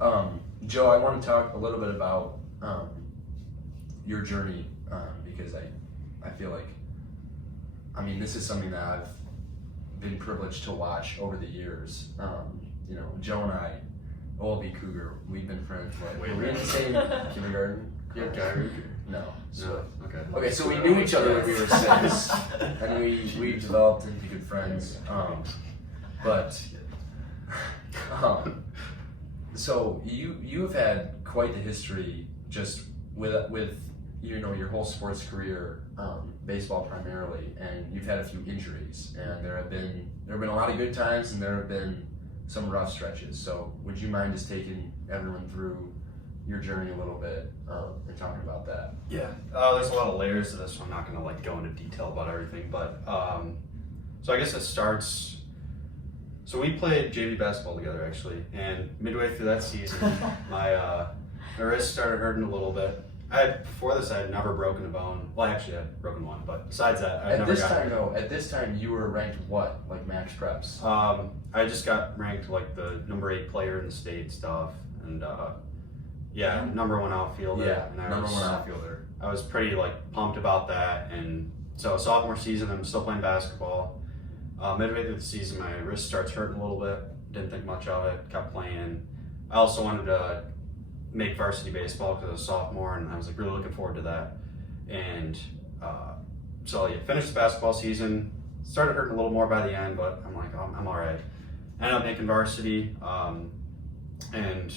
Joe, I want to talk a little bit about your journey because I feel like, I mean, this is something that I've been privileged to watch over the years. You know, Joe and I, OLB Cougar, we've been friends. Were we in the same kindergarten? Yeah, Cougar. No. No. Okay. Okay, so we knew each other when we were 6, and we developed into good friends. So you've had quite the history just with you know your whole sports career, baseball primarily, and you've had a few injuries, and there have been a lot of good times, and there have been some rough stretches. So would you mind just taking everyone through your journey a little bit and talking about that? Yeah, there's a lot of layers to this, so I'm not going to like go into detail about everything. But so I guess it starts. So we played JV basketball together actually, and midway through that season, my wrist started hurting a little bit. Before this, I had never broken a bone. Well, actually, I had broken one, but besides that, I never got hurt. At this time, you were ranked what, like max preps? I just got ranked like the number 8 player in the state stuff, and number 1 outfielder. Yeah, and number 1 outfielder. I was pretty like pumped about that, and so sophomore season, I'm still playing basketball. Midway through the season, my wrist starts hurting a little bit. Didn't think much of it. Kept playing. I also wanted to make varsity baseball because I was a sophomore, and I was like really looking forward to that. And finished the basketball season. Started hurting a little more by the end, but I'm like, I'm all right. Ended up making varsity, and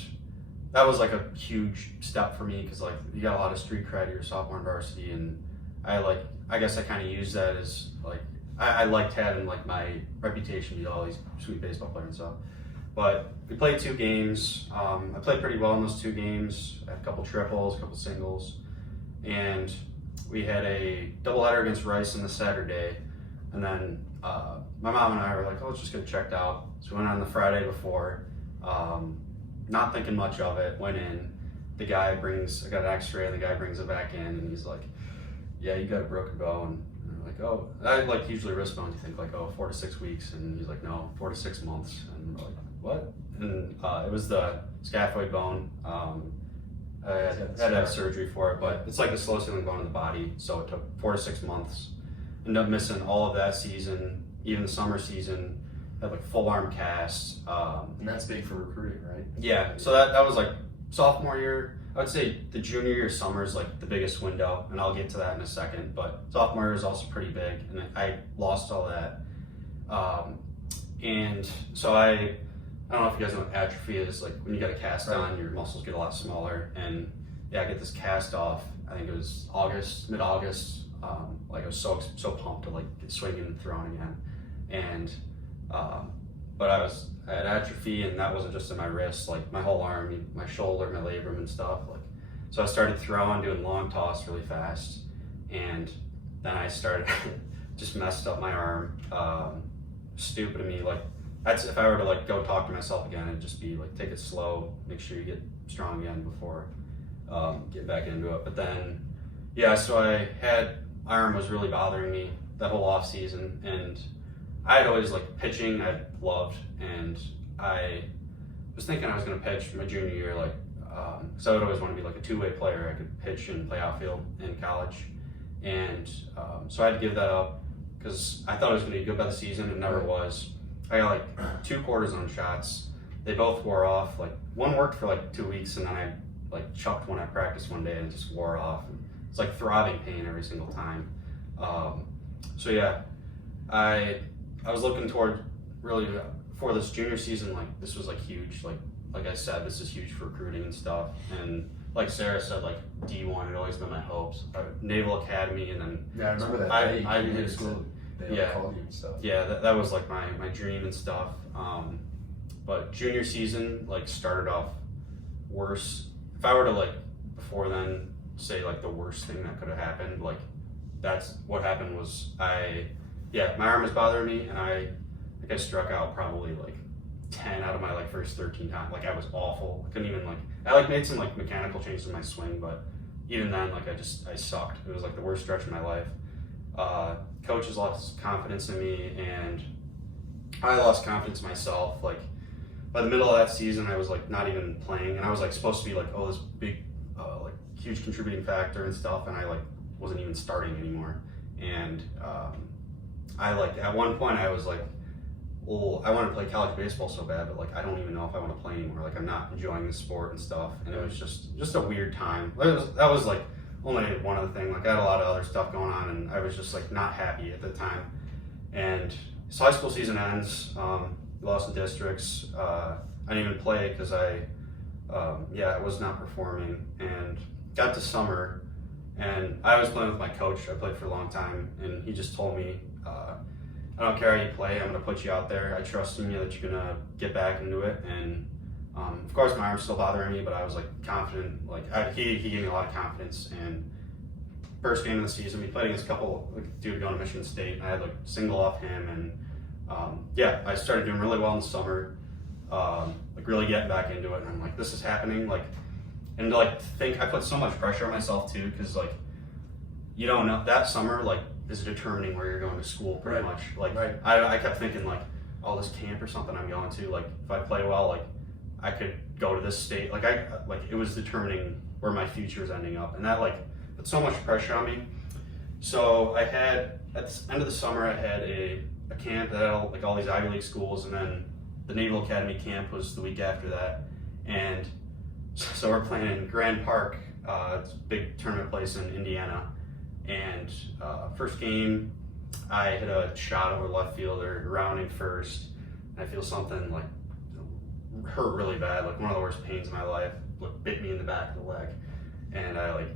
that was like a huge step for me because like you got a lot of street cred, you're a sophomore in varsity, and I guess I kind of used that as like I liked having like my reputation with all these sweet baseball players and stuff. But we played 2 games. I played pretty well in those 2 games. I had a couple triples, a couple singles, and we had a doubleheader against Rice on the Saturday. And then my mom and I were like, "Oh, let's just get it checked out." So we went on the Friday before, not thinking much of it. Went in. I got an X-ray, and the guy brings it back in, and he's like, "Yeah, you got a broken bone." Like, oh, I like usually wrist bones. You think like, oh, 4 to 6 weeks, and he's like, no, 4 to 6 months. And we're like, what? And it was the scaphoid bone. I had to have surgery for it, but it's like the slowest healing bone in the body. So it took 4 to 6 months. Ended up missing all of that season, even the summer season. Had like full arm cast. And that's big for recruiting, right? Yeah. So that was like sophomore year. I would say the junior year summer is like the biggest window, and I'll get to that in a second. But sophomore year is also pretty big, and I lost all that. And so I don't know if you guys know what atrophy is. Like when you got a cast on, your muscles get a lot smaller. And yeah, I get this cast off. I think it was mid-August. Like I was so pumped to like get swinging and throwing again. And but I had atrophy, and that wasn't just in my wrist, like my whole arm, my shoulder, my labrum and stuff. Like, so I started throwing, doing long toss really fast, and then I started just messed up my arm. Stupid of me. Like that's if I were to like go talk to myself again, it'd just be like take it slow, make sure you get strong again before get back into it. But then so my arm was really bothering me that whole off season, and I had always like pitching I loved, and I was thinking I was going to pitch my junior year, like because I would always want to be like a 2-way player. I could pitch and play outfield in college, and so I had to give that up because I thought it was going to be good by the season. It never was. I got like 2 cortisone shots. They both wore off. Like one worked for like 2 weeks, and then I like chucked one at practice one day and it just wore off. And it's like throbbing pain every single time. I was looking toward really for this junior season, like this was like huge, like I said, this is huge for recruiting and stuff. And like Sarah said, like D1 had always been my hopes. Naval Academy, and then I remember that. I did school. They called you and stuff. Yeah, that was like my dream and stuff. But junior season like started off worse. If I were to like before then say like the worst thing that could have happened, like that's what happened was my arm was bothering me, and I struck out probably like 10 out of my like first 13 times. Like I was awful. I couldn't even I like made some like mechanical changes in my swing, but even then like I sucked. It was like the worst stretch of my life. Coaches lost confidence in me, and I lost confidence in myself. Like by the middle of that season, I was like not even playing, and I was like supposed to be like, oh, this big, like huge contributing factor and stuff, and I like wasn't even starting anymore. And I like at one point I was like, well, I want to play college baseball so bad, but like I don't even know if I want to play anymore. Like I'm not enjoying the sport and stuff, and it was just a weird time. That was like only one other thing. Like I had a lot of other stuff going on, and I was just like not happy at the time. And so high school season ends. We lost the districts. I didn't even play because I was not performing. And got to summer, and I was playing with my coach. I played for a long time, and he just told me, I don't care how you play, I'm going to put you out there. I trust in you that you're going to get back into it. And of course, my arm's still bothering me, but I was like confident. Like he gave me a lot of confidence. And first game of the season, we played against a couple, like, dude going to Michigan State, and I had like single off him. And I started doing really well in the summer, like really getting back into it. And I'm like, this is happening. Like, and to like think, I put so much pressure on myself too, because like, you don't know, that summer like is determining where you're going to school pretty much. Like I kept thinking like, oh, this camp or something I'm going to, like if I play well, like I could go to this state. Like it was determining where my future is ending up, and that like put so much pressure on me. So I had at the end of the summer I had a camp that had like all these Ivy League schools, and then the Naval Academy camp was the week after that. And so we're playing in Grand Park. It's a big tournament place in Indiana. And first game, I hit a shot over left fielder, rounding first. And I feel something like hurt really bad, like one of the worst pains in my life. Like bit me in the back of the leg, and I like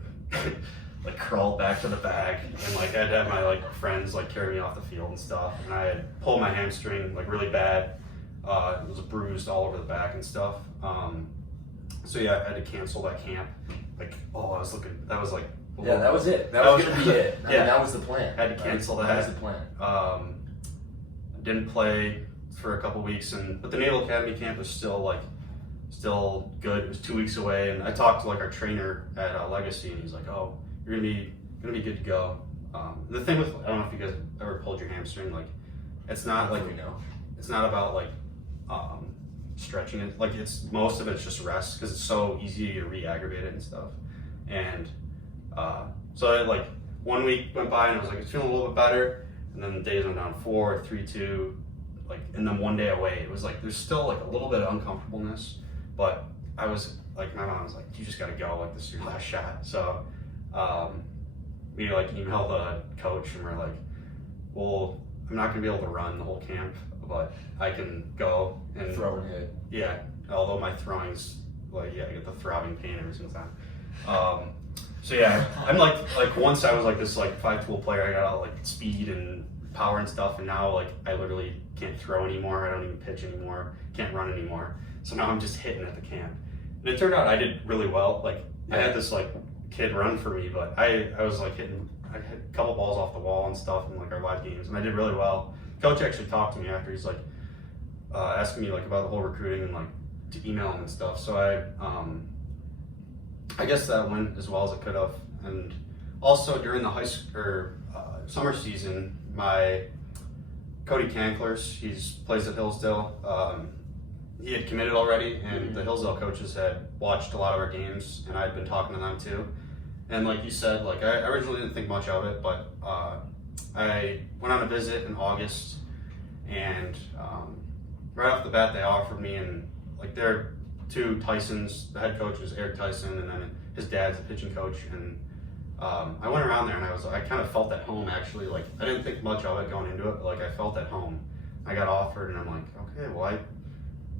like crawled back to the bag, and like I had to have my like friends like carry me off the field and stuff. And I had pulled my hamstring like really bad. It was bruised all over the back and stuff. So yeah, I had to cancel that camp. Like, oh, I was looking. That was like. Yeah, that was it. That was gonna be it. I mean, that was the plan. Had to cancel that. That was the plan. Didn't play for a couple weeks, but the Naval Academy camp was still good. It was 2 weeks away, and I talked to like our trainer at Legacy, and he's like, "Oh, you're gonna be good to go." The thing with, I don't know if you guys ever pulled your hamstring. Like, it's not like it's not about like stretching it. Like most of it's just rest, because it's so easy to re-aggravate it and stuff. And so like 1 week went by, and I was like, it's feeling a little bit better, and then the days went down 4, 3, 2, like, and then 1 day away. It was like there's still like a little bit of uncomfortableness, but I was like, my mom was like, you just gotta go, like this is your last shot. So we like emailed the coach, and we're like, well, I'm not gonna be able to run the whole camp, but I can go and throw and hit. Yeah, although my throwing's like, I get the throbbing pain every single time. So yeah, I'm like once I was like this like 5-tool player, I got all like speed and power and stuff, and now like I literally can't throw anymore. I don't even pitch anymore. Can't run anymore. So now I'm just hitting at the camp, and it turned out I did really well. Like I had this like kid run for me, but I was like hitting. I hit a couple balls off the wall and stuff in like our live games, and I did really well. Coach actually talked to me after. He's like asking me like about the whole recruiting and like to email him and stuff. So I guess that went as well as it could have. And also during the summer season, my Cody Kanklers, he plays at Hillsdale. He had committed already, and the Hillsdale coaches had watched a lot of our games, and I'd been talking to them too. And like you said, like I originally didn't think much of it, but I went on a visit in August, and right off the bat they offered me, and like they're two Tysons. The head coach was Eric Tyson, and then his dad's the pitching coach. And I went around there, and I kind of felt at home actually. Like I didn't think much of it going into it, but like I felt at home. I got offered, and I'm like, okay, well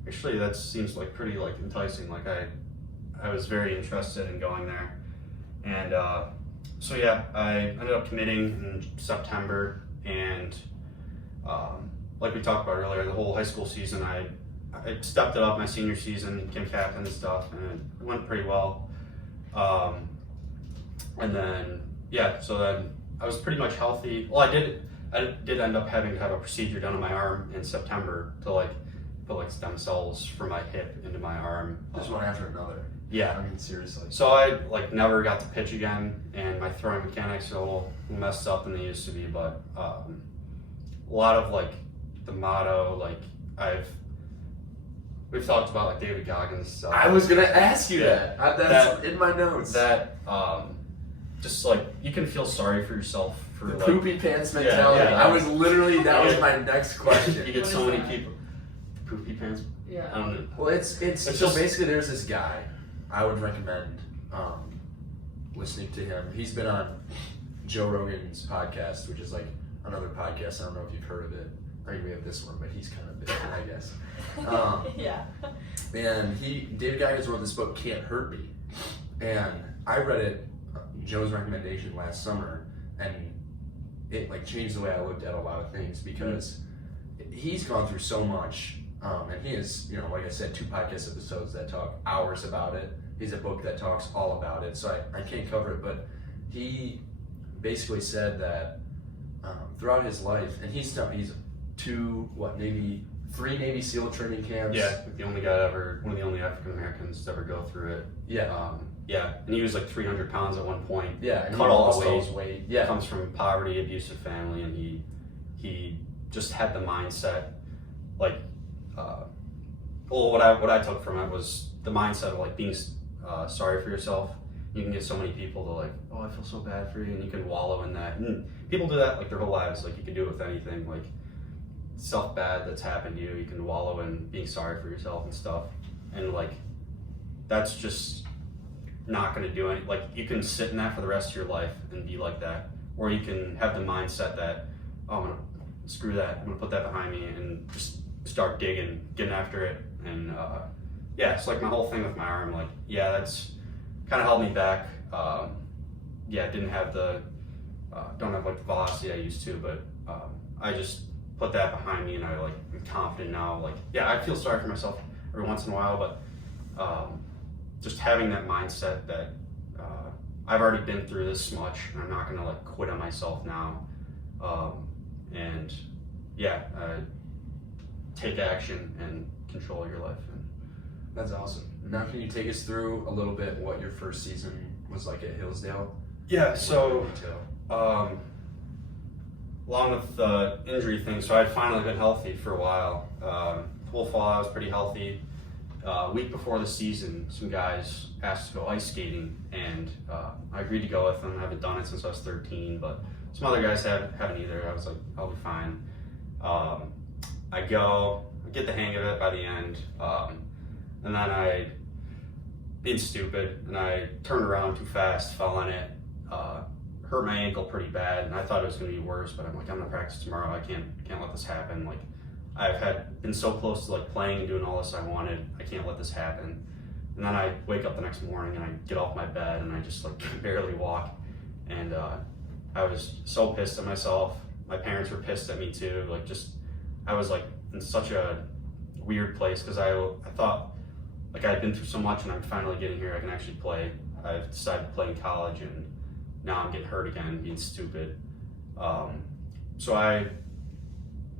actually that seems like pretty like enticing. Like I was very interested in going there. And so yeah, I ended up committing in September, and like we talked about earlier, the whole high school season, I stepped it up my senior season, became captain and stuff, and it went pretty well. And then so then I was pretty much healthy. Well, I did end up having to have a procedure done on my arm in September to like put like stem cells from my hip into my arm. Just one after another. Yeah. I mean, seriously. So I like never got to pitch again, and my throwing mechanics are a little messed up than they used to be, but a lot of like the motto, like we've talked about like David Goggins stuff. I was gonna ask you that. That's in my notes. That just like you can feel sorry for yourself for the like, poopy pants mentality. yeah. I was literally that was my next question. You get What so is many that? people. Poopy pants. Yeah. I don't know. Well, it's so just- basically there's this guy. I would recommend listening to him. He's been on Joe Rogan's podcast, which is like another podcast. I don't know if you've heard of it. I mean, we have this one, but he's kind of big, I guess. Yeah. And David Goggins wrote this book, Can't Hurt Me, and I read it, Joe's recommendation last summer, and it like changed the way I looked at a lot of things because he's gone through so much, and he has, like I said, 2 podcast episodes that talk hours about it. He's a book that talks all about it, so I can't cover it, but he basically said that throughout his life, and he's 3 Navy SEAL training camps. Yeah, the only guy ever, one of the only African Americans to ever go through it. Yeah. And he was like 300 pounds at one point. Yeah, and cut he all lost the all weight. his weight. Yeah. Comes from poverty, abusive family, and he just had the mindset, like, what I took from it was the mindset of like being sorry for yourself. You can get so many people to like, oh, I feel so bad for you, and you can wallow in that. And people do that like their whole lives. Like you can do it with anything, like stuff bad that's happened to you. You can wallow in being sorry for yourself and stuff, and like that's just not going to do anything. Like you can sit in that for the rest of your life and be like that, or you can have the mindset that, oh, I'm gonna screw that. I'm gonna put that behind me and just start digging, getting after it. And it's like my whole thing with my arm. Like, that's kind of held me back. Didn't have don't have like the velocity I used to, but I just put that behind me, and I like am confident now. Like, I feel sorry for myself every once in a while, but just having that mindset that I've already been through this much, and I'm not gonna like quit on myself now. Take action and control your life. And That's awesome. Now, can you take us through a little bit what your first season was like at Hillsdale? So along with the injury thing, so I'd finally been healthy for a while. Full fall, I was pretty healthy. A week before the season, some guys asked to go ice skating, and I agreed to go with them. I haven't done it since I was 13, but some other guys haven't either. I was like, I'll be fine. I go, I get the hang of it by the end, and then I, being stupid, and I turned around too fast, fell on it, hurt my ankle pretty bad, and I thought it was going to be worse, but I'm like, I'm going to practice tomorrow. I can't let this happen. Like, I've been so close to like playing and doing all this I wanted. I can't let this happen. And then I wake up the next morning and I get off my bed and I just like can barely walk. And I was so pissed at myself. My parents were pissed at me too. Like I was like in such a weird place because I thought like I had been through so much and I'm finally getting here. I can actually play. I've decided to play in college and now I'm getting hurt again, being stupid. So I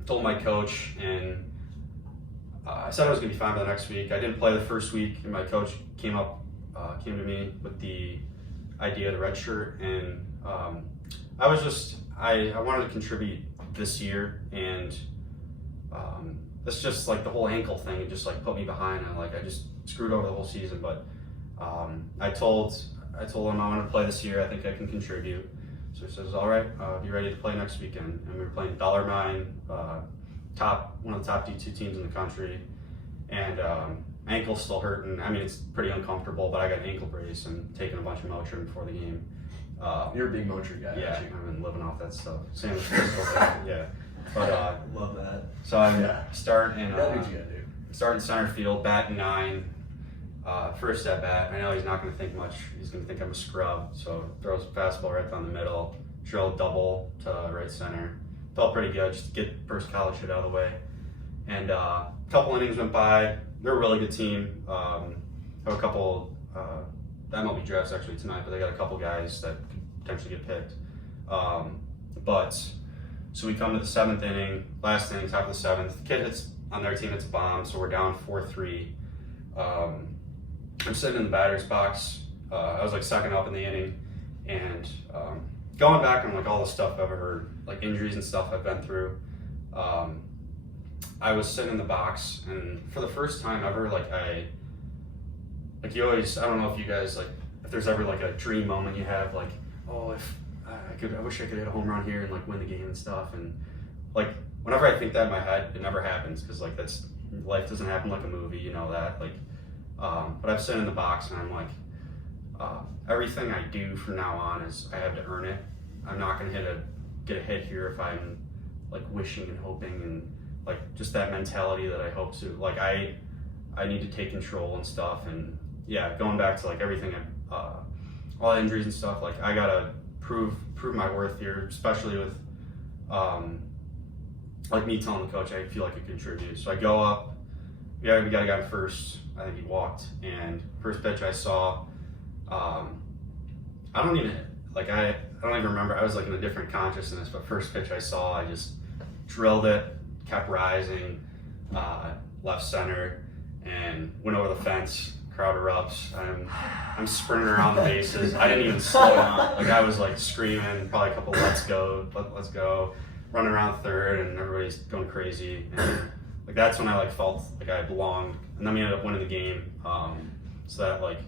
told my coach, and I said I was going to be fine by the next week. I didn't play the first week, and my coach came to me with the idea to redshirt, and I wanted to contribute this year, and it's just like the whole ankle thing. It just like put me behind, and like I just screwed over the whole season. But I told him I want to play this year. I think I can contribute. So he says, all right, be ready to play next weekend. And we were playing Dollar Mine, one of the top D2 teams in the country. And ankle's still hurting. I mean, it's pretty uncomfortable, but I got an ankle brace and taking a bunch of Motrin before the game. You're a big Motrin guy, Yeah, actually. I've been living off that stuff. Same with yeah. But Love that. so I'm starting That what you gotta do. starting center field, batting 9. First at bat, I know he's not going to think much. He's going to think I'm a scrub. So throws a fastball right down the middle, drill double to right center. Felt pretty good, just to get first college shit out of the way. And a couple innings went by. They're a really good team. Have a couple. The MLB draft's actually tonight, but they got a couple guys that could potentially get picked. So we come to the 7th inning, last inning, top of the 7th. Kid hits on their team, hits a bomb, so we're down 4-3. I'm sitting in the batter's box. I was like second up in the inning, and going back on like all the stuff I've ever heard, like injuries and stuff I've been through. I was sitting in the box, and for the first time ever, you always, I don't know if you guys, like, if there's ever, like, a dream moment you have, like, oh, if I wish I could hit a home run here and, like, win the game and stuff, and, like, whenever I think that in my head, it never happens, because, like, life doesn't happen like a movie, you know that, like, but I'm sitting in the box, and I'm like, everything I do from now on is I have to earn it. I'm not going to get a hit here if I'm, like, wishing and hoping, and, like, just that mentality that I hope to, like, I need to take control and stuff. And yeah, going back to, like, everything, all the injuries and stuff, like, I gotta prove my worth here, especially with like me telling the coach I feel like I contribute. So I go up, we got a guy first, I think he walked, and first pitch I saw, I don't even remember, I was, like, in a different consciousness, but first pitch I saw, I just drilled it, kept rising, left center, and went over the fence. Crowd erupts. I'm sprinting around the bases. I didn't even slow down. Like, I was, like, screaming, probably a couple let's go, running around third, and everybody's going crazy. And, like, that's when I, like, felt like I belonged. And then we ended up winning the game. So that, like,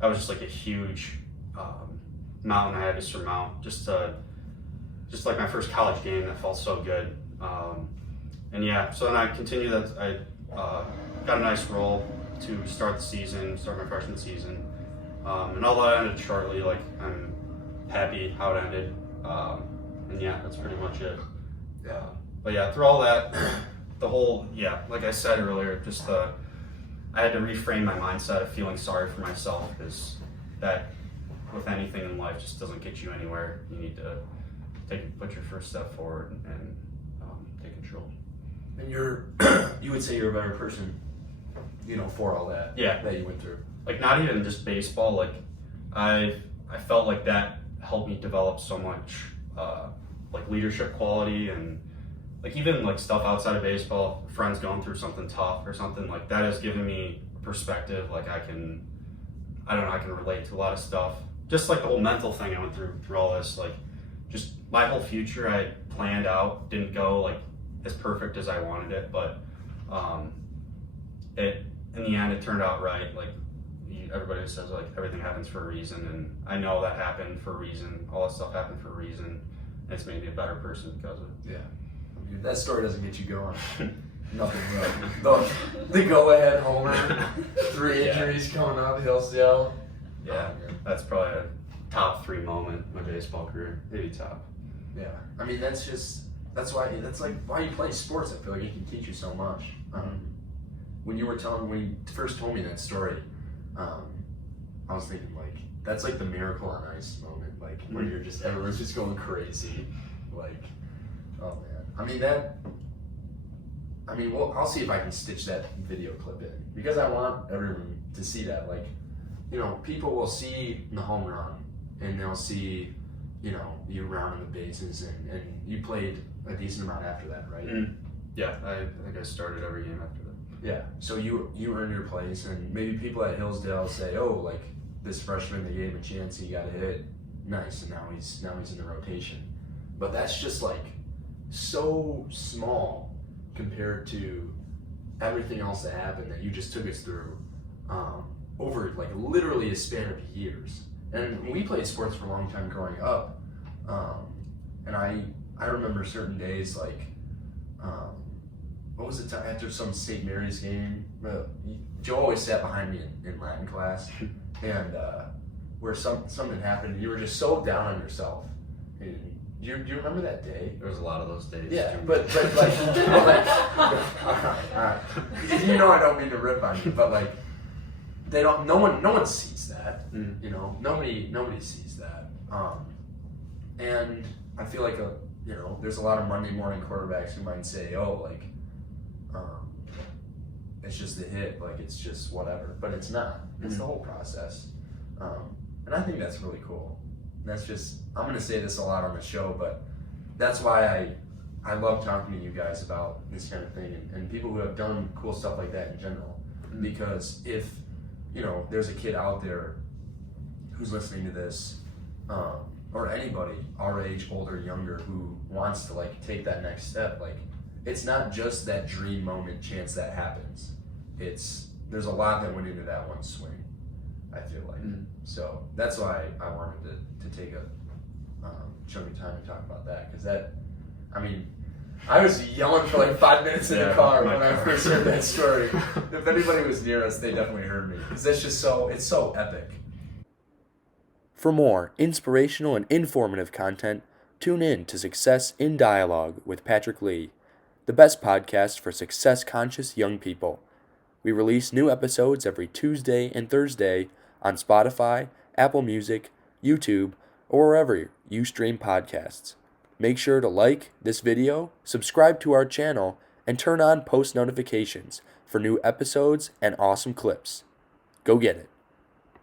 that was just, like, a huge mountain I had to surmount. Just like my first college game, that felt so good. And yeah, so then I continued that. I got a nice role to start my freshman season. And although it ended shortly, like, I'm happy how it ended. And yeah, that's pretty much it. Yeah. But yeah, through all that, like I said earlier, I had to reframe my mindset of feeling sorry for myself, because that, with anything in life, just doesn't get you anywhere. You need to put your first step forward and take control. And you would say you're a better person, you know, for all that that you went through. Like, not even just baseball, like, I felt like that helped me develop so much, like, leadership quality, and, like, even, like, stuff outside of baseball, friends going through something tough or something, like, that has given me perspective. Like, I can relate to a lot of stuff. Just, like, the whole mental thing I went through all this, like, just my whole future I planned out didn't go, like, as perfect as I wanted it, but in the end it turned out right. Like, everybody says, like, everything happens for a reason, and I know that happened for a reason. All that stuff happened for a reason, and it's made me a better person because of it. Yeah. I mean, that story doesn't get you going. Nothing wrong. The go-ahead homer, 3 injuries coming out, Hillsdale. Yeah, that's probably a top 3 moment in my baseball career, maybe top. Yeah, I mean, that's why you play sports. I feel like it can teach you so much. When you first told me that story, I was thinking, like, that's like the miracle on ice moment, like, where everyone's just going crazy, like, oh man. I'll see if I can stitch that video clip in, because I want everyone to see that. Like, you know, people will see the home run, and they'll see, you know, you rounding the bases, and you played a decent amount after that, right? Yeah, I think I started every game after that. Yeah, so you earned your place, and maybe people at Hillsdale say, oh, like, this freshman, they gave him a chance, he got a hit, nice, and now he's in the rotation. But that's just, like, so small compared to everything else that happened that you just took us through over, like, literally a span of years. And we played sports for a long time growing up, and I remember certain days, like, what was it, after some St. Mary's game, Joe always sat behind me in Latin class, and where something happened, and you were just so down on yourself. And do you remember that day? There was a lot of those days. Yeah, but like, all right. You know, I don't mean to rip on you, but, like, no one sees that. You know, nobody sees that. And I feel like you know, there's a lot of Monday morning quarterbacks who might say, oh, like, it's just a hit, like, it's just whatever, but it's not. It's the whole process, and I think that's really cool. That's just, I'm gonna say this a lot on the show, but that's why I love talking to you guys about this kind of thing, and people who have done cool stuff like that in general. Because if, you know, there's a kid out there who's listening to this, or anybody our age, older, younger, who wants to, like, take that next step, like, it's not just that dream moment chance that happens. There's a lot that went into that one swing, I feel like. So that's why I wanted to take a chunk of time to talk about that, because I was yelling for like 5 minutes in the car when I first heard that story. If anybody was near us, they definitely heard me, because that's just it's so epic. For more inspirational and informative content, tune in to Success in Dialogue with Patrick Lee, the best podcast for success-conscious young people. We release new episodes every Tuesday and Thursday on Spotify, Apple Music, YouTube, or wherever you stream podcasts. Make sure to like this video, subscribe to our channel, and turn on post notifications for new episodes and awesome clips. Go get it.